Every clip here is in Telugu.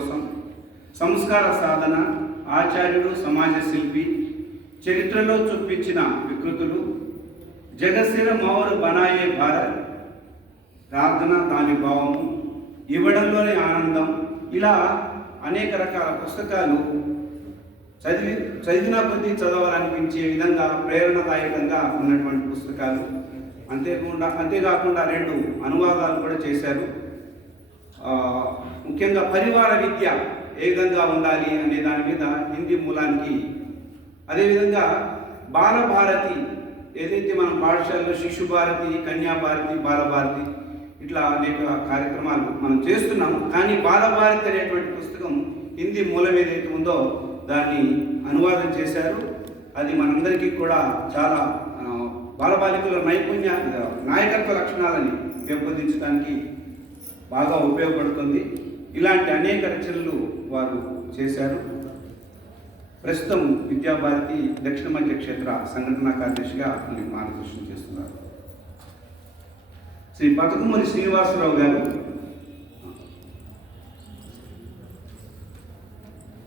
కోసం, సంస్కార సాధన, ఆచార్యుడు, సమాజ శిల్పి, చరిత్రలో చూపించిన వికృతులు, జగత్సిర మౌర్ బనాయే భారత్, ప్రార్థన దాని భావము, ఇవ్వడంలోని ఆనందం, ఇలా అనేక రకాల పుస్తకాలు చదివిన కొద్దీ చదవాలనిపించే విధంగా ప్రేరణాదాయకంగా ఉన్నటువంటి పుస్తకాలు. అంతేకాకుండా 2 అనువాదాలు కూడా చేశారు. ముఖ్యంగా పరివార విద్య ఏ విధంగా ఉండాలి అనే దాని మీద హిందీ మూలానికి, అదేవిధంగా బాలభారతి ఏదైతే మనం పాఠశాలలో శిశుభారతి, కన్యాభారతి, బాలభారతి ఇట్లా అనేక కార్యక్రమాలు మనం చేస్తున్నాము. కానీ బాలభారతి అనేటువంటి పుస్తకం హిందీ మూలం ఏదైతే ఉందో దాన్ని అనువాదం చేశారు. అది మనందరికీ కూడా చాలా బాలబాలికల నాయకత్వ లక్షణాలని పెంపొందించడానికి బాగా ఉపయోగపడుతుంది. ఇలాంటి అనేక రచనలు వారు చేశారు. ప్రస్తుతం విద్యాభారతి దక్షిణ మధ్య క్షేత్ర సంఘటనా కార్యదర్శిగా మార్గదర్శనం చేస్తున్నారు. శ్రీ బతుకుమూరి శ్రీనివాసరావు గారు,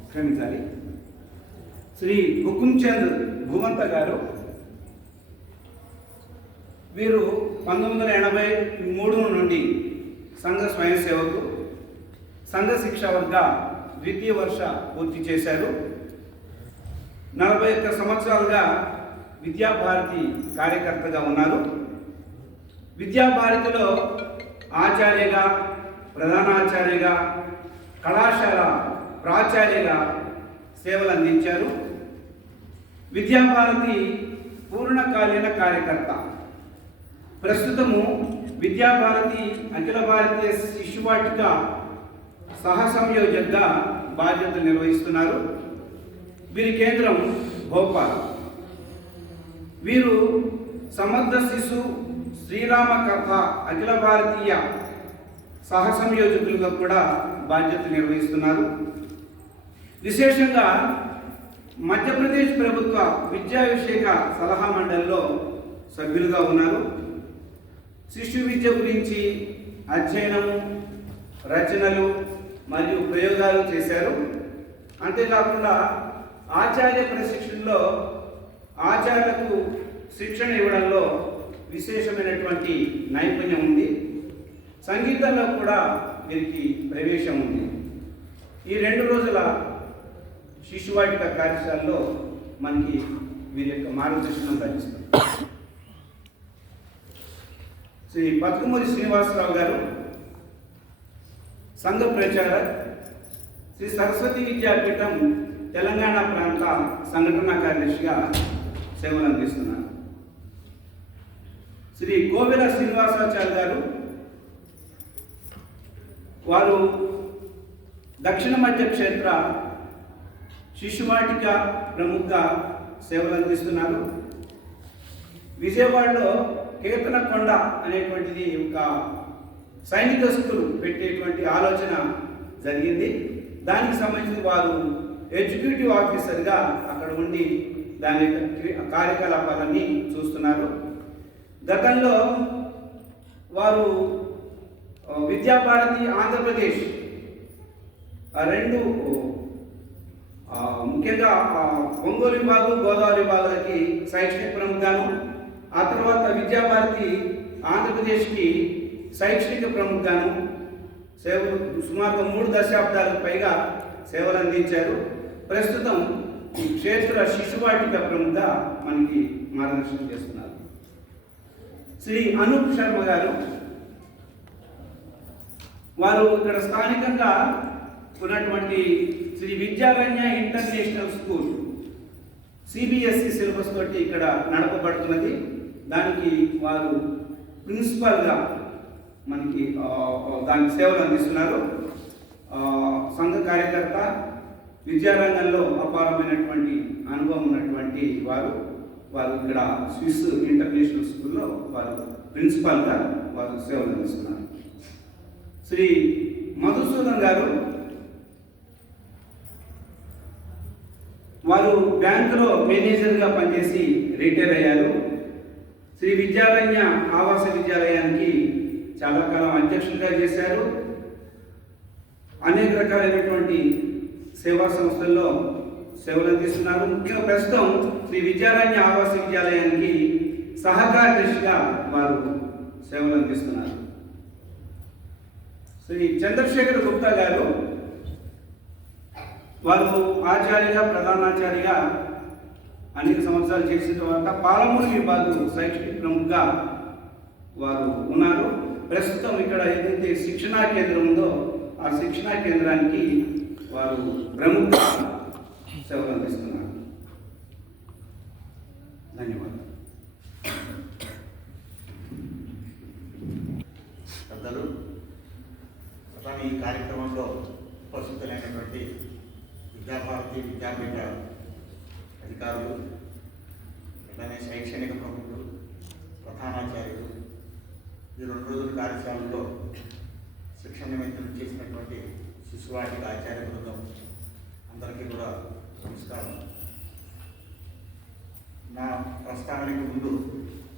క్షమించాలి, శ్రీ హుకుంచంద్ భువంత గారు, వీరు 1983 నుండి సంఘ స్వయం సేవకు, సంఘ శిక్షా వర్గ ద్వితీయ వర్ష పూర్తి చేశారు. 41 సంవత్సరాలుగా విద్యాభారతి కార్యకర్తగా ఉన్నారు. విద్యాభారతిలో ఆచార్యగా, ప్రధానాచార్యగా, కళాశాల ప్రాచార్యగా సేవలు అందించారు. విద్యాభారతి పూర్ణకాలీన కార్యకర్త. ప్రస్తుతము విద్యాభారతి అఖిల భారతీయ శిశువాటిక సహ సంయోజకగా బాధ్యతలు నిర్వహిస్తున్నారు. వీరి కేంద్రం భోపాల్. వీరు సమర్థ శిశు శ్రీరామ కథ అఖిల భారతీయ సహ సంయోజకులుగా కూడా బాధ్యతలు నిర్వహిస్తున్నారు. విశేషంగా మధ్యప్రదేశ్ ప్రభుత్వ విద్యా విషయక సలహా మండలిలో సభ్యులుగా ఉన్నారు. శిశు విద్య గురించి అధ్యయనము, రచనలు మరియు ప్రయోగాలు చేశారు. అంతేకాకుండా ఆచార్య ప్రశిక్షణలో ఆచార్యులకు శిక్షణ ఇవ్వడంలో విశేషమైనటువంటి నైపుణ్యం ఉంది. సంగీతంలో కూడా వీరికి ప్రవేశం ఉంది. ఈ 2 రోజుల శిశువాటిక కార్యశాలలో మనకి వీరి యొక్క మార్గదర్శనం లభిస్తుంది. శ్రీ బతుకుమూరి శ్రీనివాసరావు గారు సంఘ ప్రచారక్, శ్రీ సరస్వతి విద్యాపీఠం తెలంగాణ ప్రాంత సంఘటనా కార్యదర్శిగా సేవలు అందిస్తున్నారు. శ్రీ కోవెల శ్రీనివాసాచార్య గారు, వారు దక్షిణ మధ్య క్షేత్ర శిశువాటిక ప్రముఖ సేవలు అందిస్తున్నారు. విజయవాడలో కేతనకొండ అనేటువంటిది ఒక సైనిక స్కూల్ పెట్టేటువంటి ఆలోచన జరిగింది. దానికి సంబంధించి వారు ఎగ్జిక్యూటివ్ ఆఫీసర్గా అక్కడ ఉండి దాని కార్యకలాపాలన్నీ చూస్తున్నారు. గతంలో వారు విద్యాభారతి ఆంధ్రప్రదేశ్ 2 ముఖ్యంగా ఒంగోలు విభాగం, గోదావరి విభాగాలకి శైక్షణిక ప్రముఖగాను, ఆ తర్వాత విద్యాభారతి ఆంధ్రప్రదేశ్కి శైక్షణిక ప్రముఖగాను సేవలు సుమారుగా 3 దశాబ్దాలకు పైగా సేవలు అందించారు. ప్రస్తుతం ఈ క్షేత్ర శిశువాటిక ప్రముఖ మనకి మార్గదర్శనం చేస్తున్నారు. శ్రీ అనూప్ శర్మ గారు, వారు ఇక్కడ స్థానికంగా ఉన్నటువంటి Shri Vidyaranya international school CBSE syllabus తోటి ఇక్కడ నడపబడుతున్నది. దానికి వారు ప్రిన్సిపల్గా మనకి దానికి సేవలు అందిస్తున్నారు. సంఘ కార్యకర్త, విద్యారంగంలో అపారమైనటువంటి అనుభవం ఉన్నటువంటి వారు ఇక్కడ స్విస్ ఇంటర్నేషనల్ స్కూల్లో వారు ప్రిన్సిపల్గా వారు సేవలు అందిస్తున్నారు. శ్రీ మధుసూదన్ గారు, వారు బ్యాంకులో మేనేజర్గా పనిచేసి రిటైర్ అయ్యారు. శ్రీ విద్యారణ్య ఆవాస విద్యాలయానికి చాలా కాలం అధ్యక్షులుగా చేశారు. అనేక రకాలైనటువంటి సేవా సంస్థల్లో సేవలు అందిస్తున్నారు. ముఖ్యంగా ప్రస్తుతం శ్రీ విద్యారణ్య ఆవాస విద్యాలయానికి సహకార దర్శిగా వారు సేవలు అందిస్తున్నారు. శ్రీ చంద్రశేఖర్ గుప్తా గారు వారు ఆచార్యగా ప్రధానాచార్యగా అనేక సంవత్సరాలు చేసిన తర్వాత పాలమూరు విభాగం శైక్షణిక ప్రముఖగా వారు ఉన్నారు. ప్రస్తుతం ఇక్కడ ఏదైతే శిక్షణా కేంద్రం ఉందో ఆ శిక్షణా కేంద్రానికి వారు ప్రముఖ సేవలు అందిస్తున్నారు. ధన్యవాదాలు. పెద్దలు, ఈ కార్యక్రమంలో ఉపస్థితులైనటువంటి విద్యాభారతి విద్యాపీఠ అధికారులు, అలానే శైక్షణిక ప్రముఖులు, ప్రధానాచార్యులు, ఈ 2 రోజుల కార్యశాలలో శిక్షణ నిమిత్తం చేసినటువంటి శిశువాటిక ఆచార్య బృందం అందరికీ కూడా నమస్కారం. నా ప్రస్తావనకు ముందు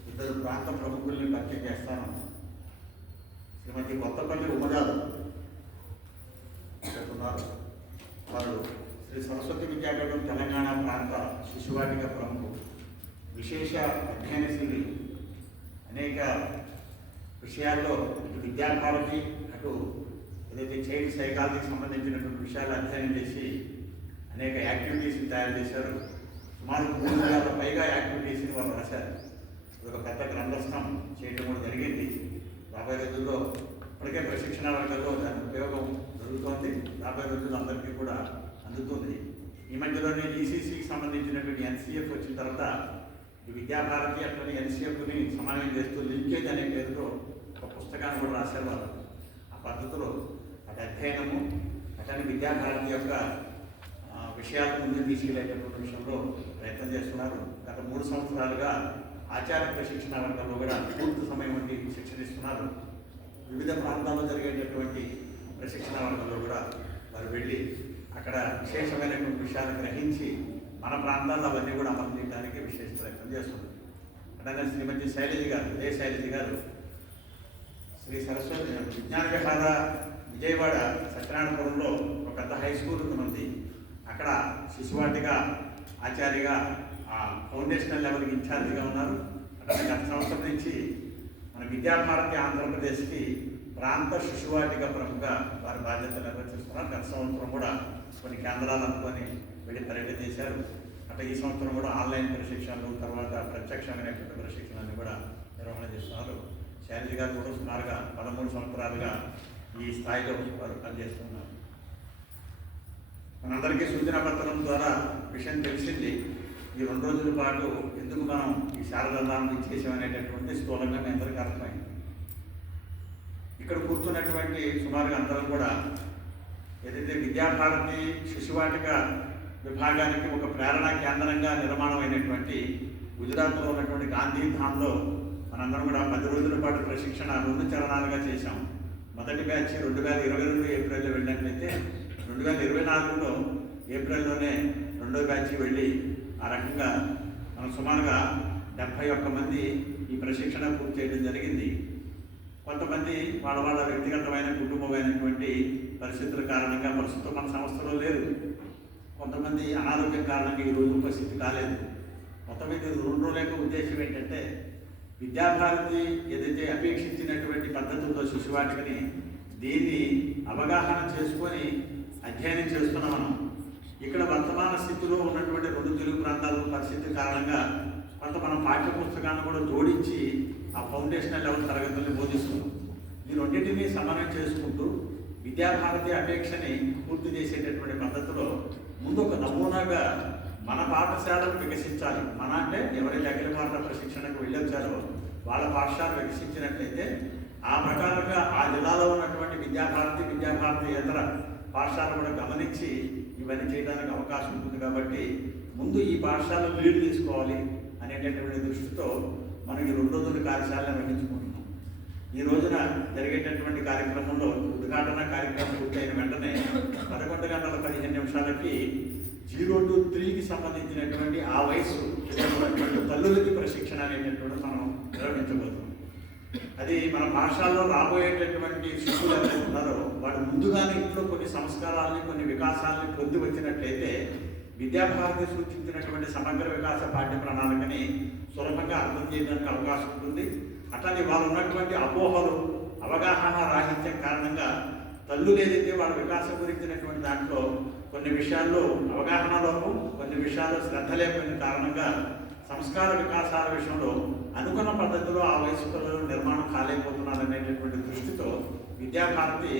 2 ప్రాంత ప్రముఖుల్ని పరిచయం చేస్తాను. శ్రీమతి కొత్తపల్లి ఉమజాలు చెప్తున్నారు. వారు శ్రీ సరస్వతి విద్యాపీఠం తెలంగాణ ప్రాంత శిశువాటిక ప్రముఖులు, విశేష అధ్యయనశీలి. అనేక విషయాల్లో ఇటు విద్యాభారతి అటు ఏదైతే చైల్డ్ సైకాలజీకి సంబంధించినటువంటి విషయాలు అధ్యయనం చేసి అనేక యాక్టివిటీస్ని తయారు చేశారు. సుమారు 3,000 పైగా యాక్టివిటీస్ని వాళ్ళు రాశారు. ఒక పెద్ద గ్రంథస్థం చేయడం కూడా జరిగింది. రాబోయే రోజుల్లో ఇప్పటికే ప్రశిక్షణ వర్గాల్లో దాని ఉపయోగం జరుగుతోంది. రాబోయే రోజుల్లో అందరికీ కూడా అందుతుంది. ఈ మధ్యలోనే ఈసీసీకి సంబంధించినటువంటి ఎన్సీఎఫ్ వచ్చిన తర్వాత ఈ విద్యాభారతి అట్లని ఎన్సీఎఫ్ని సమన్వయం చేస్తూ లింకేజ్ అనే పేరుతో ఒక పుస్తకాన్ని కూడా రాశారు వాళ్ళు. ఆ పద్ధతిలో అటు అధ్యయనము అటని విద్యాభారతి యొక్క విషయాలు ముందుకు తీసుకెళ్లేటటువంటి విషయంలో ప్రయత్నం చేస్తున్నారు. గత 3 సంవత్సరాలుగా ఆచార్య ప్రశిక్షణ వర్గంలో కూడా పూర్తి సమయం వంటి శిక్షణ ఇస్తున్నారు. వివిధ ప్రాంతాల్లో జరిగేటటువంటి ప్రశిక్షణ వర్గంలో కూడా వారు వెళ్ళి అక్కడ విశేషమైనటువంటి విషయాలు గ్రహించి మన ప్రాంతాల్లో అవన్నీ కూడా అమలు చేయడానికి విశేష ప్రయత్నం చేస్తున్నారు. అట్లానే శ్రీమతి శైలజ గారు, శైలజ గారు శ్రీ సరస్వతి విజ్ఞాన విహార విజయవాడ సత్యనారాయణపురంలో ఒక పెద్ద హై స్కూల్ ఉంది. అక్కడ శిశువాటిగా ఆచార్యగా ఫౌండేషనల్ లెవెల్కి ఇన్ఛార్జిగా ఉన్నారు. అక్కడ గత సంవత్సరం నుంచి మన విద్యాభారతి ఆంధ్రప్రదేశ్కి ప్రాంత శిశువాటిక ప్రముఖ వారి బాధ్యతలు నిర్వహిస్తున్నారు. గత సంవత్సరం కూడా కొన్ని కేంద్రాలు అనుకొని వెళ్ళి పర్యటన చేశారు. అట్లా ఈ సంవత్సరం కూడా ఆన్లైన్ ప్రశిక్షణలు, తర్వాత ప్రత్యక్షమైనటువంటి ప్రశిక్షణని కూడా నిర్వహణ చేస్తున్నారు. శైలజ గారు కూడా సుమారుగా 13 సంవత్సరాలుగా ఈ స్థాయిలో వారు పనిచేస్తున్నారు. మనందరికీ సూచన పత్రం ద్వారా విషయం తెలిసింది. ఈ 2 రోజుల పాటు ఎందుకు మనం ఈ శారదాలను ఇచ్చేసామనేటటువంటి స్థూలంగా మీ అందరికీ అర్థమైంది. ఇక్కడ కూర్చున్నటువంటి సుమారుగా అందరూ కూడా ఏదైతే విద్యాభారతి శిశువాటిక విభాగానికి ఒక ప్రేరణ కేంద్రంగా నిర్మాణం అయినటువంటి గుజరాత్లో ఉన్నటువంటి గాంధీధామ్లో మనందరం కూడా 10 రోజుల పాటు ప్రశిక్షణ 2 చరణాలుగా చేశాం. మొదటి బ్యాచ్ 2022 ఏప్రిల్లో వెళ్ళినట్లయితే 2024లో ఏప్రిల్లోనే 2వ బ్యాచ్ వెళ్ళి ఆ రకంగా మనం సుమారుగా 71 మంది ఈ ప్రశిక్షణ పూర్తి చేయడం జరిగింది. కొంతమంది వాళ్ళ వ్యక్తిగతమైన కుటుంబమైనటువంటి పరిస్థితుల కారణంగా ప్రస్తుతం మన సంస్థలో లేదు. కొంతమంది అనారోగ్యం కారణంగా ఈరోజు ఉపస్థితి కాలేదు. మొత్తం మీద 2 రోజుల యొక్క ఉద్దేశం ఏంటంటే విద్యాభారతి ఏదైతే అపేక్షించినటువంటి పద్ధతుల్లో శిశువాటికని దీన్ని అవగాహన చేసుకొని అధ్యయనం చేస్తున్నాం. మనం ఇక్కడ వర్తమాన స్థితిలో ఉన్నటువంటి 2 తెలుగు ప్రాంతాల పరిస్థితి కారణంగా కొంత మనం పాఠ్య పుస్తకాన్ని కూడా జోడించి ఆ ఫౌండేషనల్ లెవెల్ తరగతుల్ని బోధిస్తున్నాం. ఈ రెండింటినీ సమన్వయం చేసుకుంటూ విద్యాభారతి అపేక్షని పూర్తి చేసేటటువంటి పద్ధతిలో ముందు ఒక నమూనాగా మన పాఠశాలను వికసించాలి. మన అంటే ఎవరైతే అఖిల భారత ప్రశిక్షణకు వెళ్ళొచ్చారో వాళ్ళ పాఠశాల వికసించినట్లయితే ఆ ప్రకారంగా ఆ జిల్లాలో ఉన్నటువంటి విద్యాభారతేతర పాఠశాల కూడా గమనించి ఇవన్నీ చేయడానికి అవకాశం ఉంటుంది. కాబట్టి ముందు ఈ పాఠశాల లీడ్ తీసుకోవాలి అనేటటువంటి దృష్టితో మనం ఈ 2 రోజుల కార్యశాలను నిర్వహించుకుంటున్నాం. ఈ రోజున జరిగేటటువంటి కార్యక్రమంలో ఉద్ఘాటన కార్యక్రమం పూర్తయిన వెంటనే 11:15 0 to 3కి సంబంధించినటువంటి ఆ వయసు తల్లులకి ప్రశిక్షణ అనేటటువంటి మనం నిర్వహించబోతున్నాం. అది మన పాఠశాలలో రాబోయేటటువంటి శిశువులు ఎవరైతే ఉన్నారో వాళ్ళు ముందుగానే ఇంట్లో కొన్ని సంస్కారాలని కొన్ని వికాసాలని పొంది వచ్చినట్లయితే విద్యాభారతి సూచించినటువంటి సమగ్ర వికాస పాఠ్య ప్రణాళికని సులభంగా అర్థం చేయడానికి అవకాశం ఉంటుంది. అట్లానే వాళ్ళు ఉన్నటువంటి అపోహలు అవగాహన రాహిత్యం కారణంగా తల్లులు ఏదైతే వాళ్ళ వికాసం గురించినటువంటి దాంట్లో కొన్ని విషయాల్లో అవగాహనలోనూ కొన్ని విషయాల్లో శ్రద్ధ లేకపోయిన కారణంగా సంస్కార వికాసాల విషయంలో అనుకున్న పద్ధతిలో ఆ వయసు పిల్లలు నిర్మాణం కాలేకపోతున్నారనేటటువంటి దృష్టితో విద్యాభారతి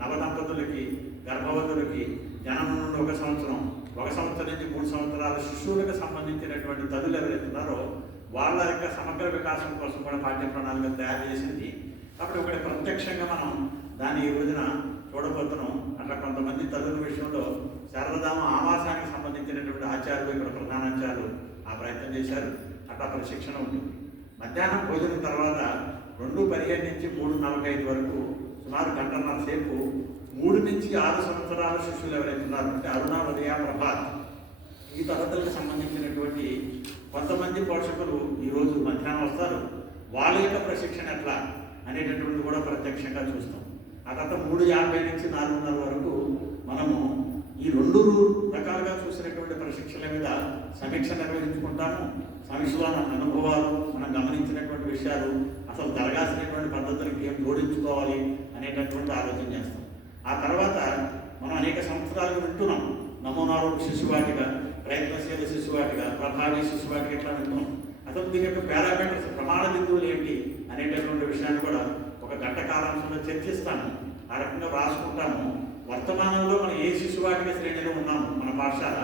నవదంపతులకి గర్భవతులకి జనం నుండి 1 సంవత్సరం 1 సంవత్సరం నుంచి 3 సంవత్సరాల శిశువులకు సంబంధించినటువంటి తల్లులు ఎవరైతే ఉన్నారో వాళ్ళ యొక్క సమగ్ర వికాసం కోసం కూడా పాఠ్య ప్రణాళిక తయారు చేసింది. కాబట్టి ఒకటి ప్రత్యక్షంగా మనం దాన్ని ఈ రోజున చూడబోతున్నాం. అట్లా కొంతమంది తల్లుల విషయంలో శారదామ ఆవాసానికి సంబంధించినటువంటి ఆచార్యులు ఇక్కడ ప్రధానాచార్యులు ఆ ప్రయత్నం చేశారు. అట్లా ప్రశిక్షణ ఉంటుంది. మధ్యాహ్నం భోజనం తర్వాత 2:15 నుంచి 3:45 వరకు సుమారు గంటన్నర సేపు 3 నుంచి 6 సంవత్సరాల శిశువులు ఎవరైతే ఉన్నారో అంటే అరుణ, ఉదయ, ప్రభాత్ ఈ తరగతులకు సంబంధించినటువంటి కొంతమంది పోషకులు ఈరోజు మధ్యాహ్నం వస్తారు. వాళ్ళ యొక్క ప్రశిక్షణ ఎట్లా అనేటటువంటిది కూడా ప్రత్యక్షంగా చూస్తాం. ఆ తర్వాత 3:50 నుంచి 4:30 వరకు మనము ఈ 2 రకాలుగా చూసినటువంటి ప్రశిక్షణ మీద సమీక్ష నిర్వహించుకుంటాము. సమీక్షలో మన అనుభవాలు, మనం గమనించినటువంటి విషయాలు, అసలు జరగాల్సినటువంటి పద్ధతులకి ఏం జోడించుకోవాలి అనేటటువంటి ఆలోచన చేస్తాం. ఆ తర్వాత మనం అనేక సంవత్సరాలుగా వింటున్నాం నమూనాలు శిశువాటిక, ప్రయత్నశీల శిశువాటిక, ప్రభావి శిశువాటిక ఇట్లా వింటున్నాం. అసలు దీని యొక్క పారామీటర్స్ ప్రమాణ బిందువులు ఏంటి అనేటటువంటి విషయాన్ని కూడా ఒక గంట కాలాంశంలో చర్చిస్తాము. ఆ రకంగా రాసుకుంటాము. వర్తమానంలో మనం ఏ శిశువాటిక శ్రేణిలో ఉన్నాము మన పాఠశాల,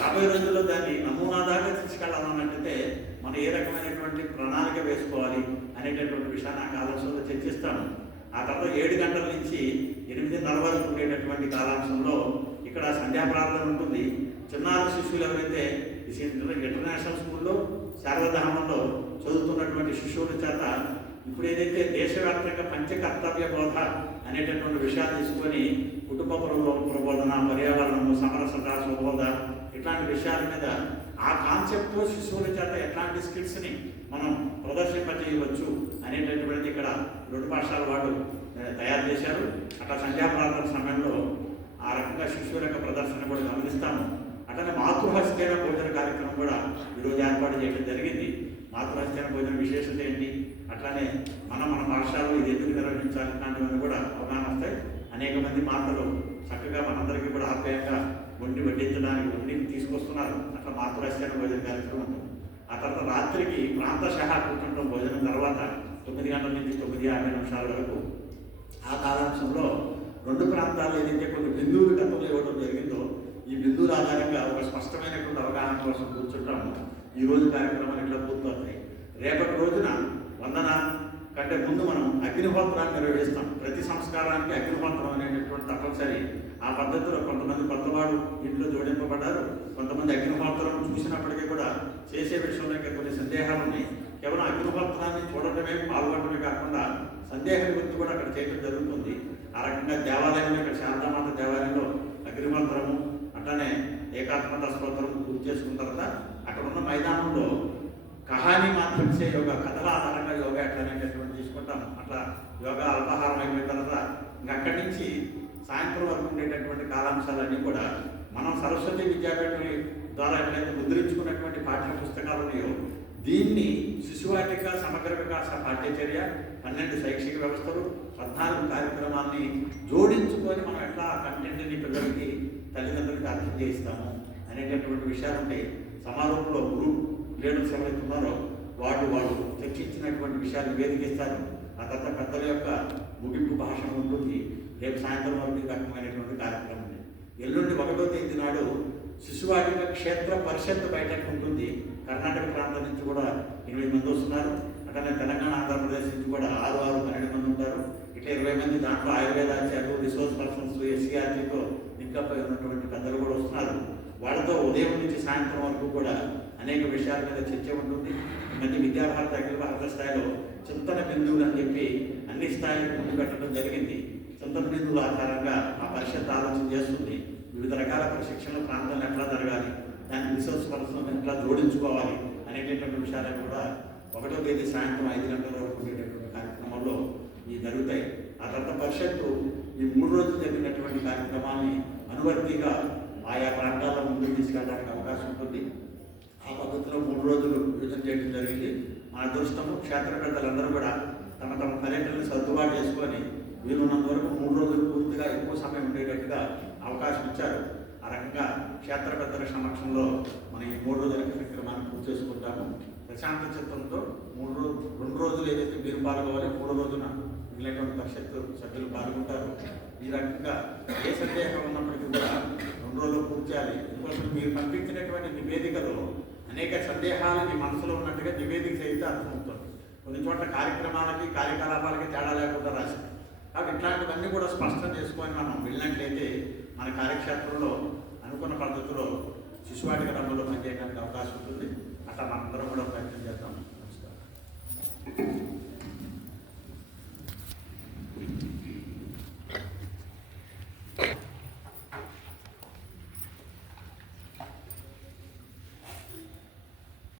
రాబోయే రోజుల్లో దాన్ని నమూనా దాకా తీసుకెళ్ళాలన్నట్లయితే మనం ఏ రకమైనటువంటి ప్రణాళిక వేసుకోవాలి అనేటటువంటి విషయాన్ని ఆ కాలాంశంలో చర్చిస్తాము. ఆ తర్వాత 7 గంటల నుంచి 8:30 వరకు ఉండేటటువంటి కాలాంశంలో ఇక్కడ సంధ్యాప్రార్థన ఉంటుంది. చిన్నారి శిశువులు ఎవరైతే ఇంటర్నేషనల్ స్కూల్లో శారదాధామంలో చదువుతున్నటువంటి శిశువుల చేత ఇప్పుడు ఏదైతే దేశవ్యాప్తంగా పంచకర్తవ్య బోధ అనేటటువంటి విషయాలు తీసుకొని కుటుంబ ప్రబోధన, పర్యావరణము, సమరసత, సుబోధ ఇట్లాంటి విషయాల మీద ఆ కాన్సెప్ట్తో శిశువుల చేత ఎట్లాంటి స్కిల్స్ని మనం ప్రదర్శింపజేయవచ్చు అనేటటువంటిది ఇక్కడ 2 పాఠశాల వాళ్ళు తయారు చేశారు. అట్లా సంధ్యాప్రార్థన సమయంలో ఆ రకంగా శిశువుల యొక్క ప్రదర్శన కూడా గమనిస్తాము. అట్లనే మాతృహస్తేన భోజన కార్యక్రమం కూడా ఈరోజు ఏర్పాటు చేయడం జరిగింది. మాతృహస్తేన భోజన విశేషత ఏంటి, అట్లానే మన పాఠశాలలో ఇది ఎందుకు నిర్వహించాలి ఇట్లాంటివన్నీ కూడా అవగాహన వస్తాయి. అనేక మంది మాతలు చక్కగా మనందరికీ కూడా ఆప్యాయంగా వండి వడ్డించడానికి వండి తీసుకొస్తున్నారు. అట్లా మాతృహస్తేన భోజన కార్యక్రమం ఉంటుంది. ఆ తర్వాత రాత్రికి ప్రాంతశః కూర్చుంటాం భోజనం తర్వాత 9 గంటల నుంచి 9:50 వరకు. ఆ కాలాంశంలో 2 ప్రాంతాల్లో ఏదైతే కొన్ని బిందువులు గతంలో ఇవ్వడం జరిగిందో ఈ బిందువుల ఆధారంగా ఒక స్పష్టమైనటువంటి అవగాహన కోసం కూర్చుంటాము. ఈ రోజు కార్యక్రమాలు ఇట్లా పూర్తవుతాయి. రేపటి రోజున వందన కంటే ముందు మనం అగ్నిహోత్రాన్ని నిర్వహిస్తాం. ప్రతి సంస్కారానికి అగ్నిహోత్రం అనేటటువంటి తప్పనిసరి. ఆ పద్ధతిలో కొంతమంది కొత్తవాడు ఇంట్లో జోడింపబడ్డారు. కొంతమంది అగ్నిహోత్రం చూసినప్పటికీ కూడా చేసే విషయంలో కొన్ని సందేహాలు ఉన్నాయి. కేవలం అగ్నిహోత్రాన్ని చూడటమే పాల్గొనడమే కాకుండా సందేహ నివృత్తి కూడా అక్కడ చేయడం జరుగుతుంది. ఆ రకంగా దేవాలయంలో ఇక్కడ శారదామాత దేవాలయంలో అగ్నిహోత్రము అట్లానే ఏకాత్మత స్తోత్రం పూర్తి చేసుకున్న తర్వాత అక్కడ ఉన్న మైదానంలో కహానీ మాత్రమే యోగా, కథల ఆధారంగా యోగా ఎట్లనేటటువంటి తీసుకుంటాం. అట్లా యోగా అల్పాహారం అయిపోయిన తర్వాత ఇంకా అక్కడి నుంచి సాయంత్రం వరకు ఉండేటటువంటి కాలాంశాలన్నీ కూడా మనం సరస్వతి విద్యాపీఠం ద్వారా ఎట్లయితే ముద్రించుకున్నటువంటి పాఠ్య పుస్తకాలు ఉన్నాయో దీన్ని శిశువాటిక సమగ్ర వికాస పాఠ్యచర్య 12 శైక్షిక వ్యవస్థలు 14 కార్యక్రమాన్ని జోడించుకొని మనం ఎట్లా ఆ కంటెంట్ని పిల్లలకి తల్లిదండ్రులకి అర్థం చేయిస్తాము అనేటటువంటి విషయాలు ఉంటాయి. సమారోహంలో గ్రూప్ లీడర్స్ ఎవరైతే ఉన్నారో వాళ్ళు చర్చించినటువంటి విషయాలు వేదికిస్తారు. ఆ తర్వాత పెద్దల యొక్క ముగింపు భాషణ ఉంటుంది. రేపు సాయంత్రం వరకు ఈ రకమైనటువంటి కార్యక్రమం ఉంది. ఎల్లుండి 1వ తేదీ నాడు శిశువాటిక క్షేత్ర పరిషత్ బయటకు ఉంటుంది. కర్ణాటక ప్రాంతం నుంచి కూడా 8 మంది వస్తున్నారు. అట్లనే తెలంగాణ, ఆంధ్రప్రదేశ్ నుంచి కూడా 6, 12 మంది ఉంటారు. ఇట్లా 20 మంది దాంట్లో ఆయుర్వేదాచార్యులు, రిసోర్స్ పర్సన్స్, ఎస్సీఆర్టీతో లింకప్ ఉన్నటువంటి పెద్దలు కూడా వస్తున్నారు. వాళ్ళతో ఉదయం నుంచి సాయంత్రం వరకు కూడా అనేక విషయాల మీద చర్చ ఉంటుంది. ఈ మధ్య విద్యాభారత అఖిల భారత స్థాయిలో చింతన బిందువులు అని చెప్పి అన్ని స్థాయిలకు ముందు పెట్టడం జరిగింది. చింతన బిందువుల ఆధారంగా ఆ పరిషత్ ఆలోచన చేస్తుంది. వివిధ రకాల ప్రశిక్షణ ప్రాంతాలు ఎట్లా జరగాలి, దాన్ని రిసోర్స్ పర్సన్ ఎట్లా జోడించుకోవాలి అనేటటువంటి విషయాలను కూడా 1వ తేదీ సాయంత్రం 5 గంటల వరకు ఉండేటటువంటి కార్యక్రమంలో ఇవి జరుగుతాయి. ఆ తర్వాత పరిషత్తు ఈ 3 రోజులు జరిగినటువంటి కార్యక్రమాన్ని అనువర్తిగా ఆయా ప్రాంతాల ముందుకు తీసుకెళ్ళడానికి అవకాశం ఉంటుంది. ఆ పద్ధతిలో 3 రోజులు విభజన చేయడం జరిగింది. మన అదృష్టము క్షేత్ర పెద్దలందరూ కూడా తమ తమ పర్యటనలు సర్దుబాటు చేసుకొని వీలున్నంత వరకు 3 రోజులు పూర్తిగా ఎక్కువ సమయం ఉండేటట్టుగా అవకాశం ఇచ్చారు. ఆ రకంగా క్షేత్ర పెద్దల సమక్షంలో మనం ఈ 3 రోజుల కార్యక్రమాన్ని పూర్తి చేసుకుంటాము. ప్రశాంత చిత్తంతో 2 రోజులు ఏదైతే మీరు పాల్గొవాలి, 3 రోజున మిగిలినటువంటి పరిషత్తు సభ్యులు పాల్గొంటారు. ఈ రకంగా ఏ సందేహం ఉన్నప్పటికీ కూడా 2 రోజులు పూర్తి చేయాలి. ఎందుకంటే మీరు పంపించినటువంటి నివేదికలో అనేక సందేహాలు మీ మనసులో ఉన్నట్టుగా నివేదిక చేస్తే అర్థమవుతుంది. కొన్ని చోట్ల కార్యక్రమాలకి కార్యకలాపాలకి తేడా లేకుండా రాశారు. కాబట్టి ఇట్లాంటివన్నీ కూడా స్పష్టం చేసుకొని మనం వెళ్ళినట్లయితే మన కార్యక్షేత్రంలో అనుకున్న పద్ధతిలో శిశువాటిక రంగంలో పనిచేయడానికి అవకాశం ఉంటుంది. అట్లా మనందరం కూడా ప్రయత్నం చేద్దాం.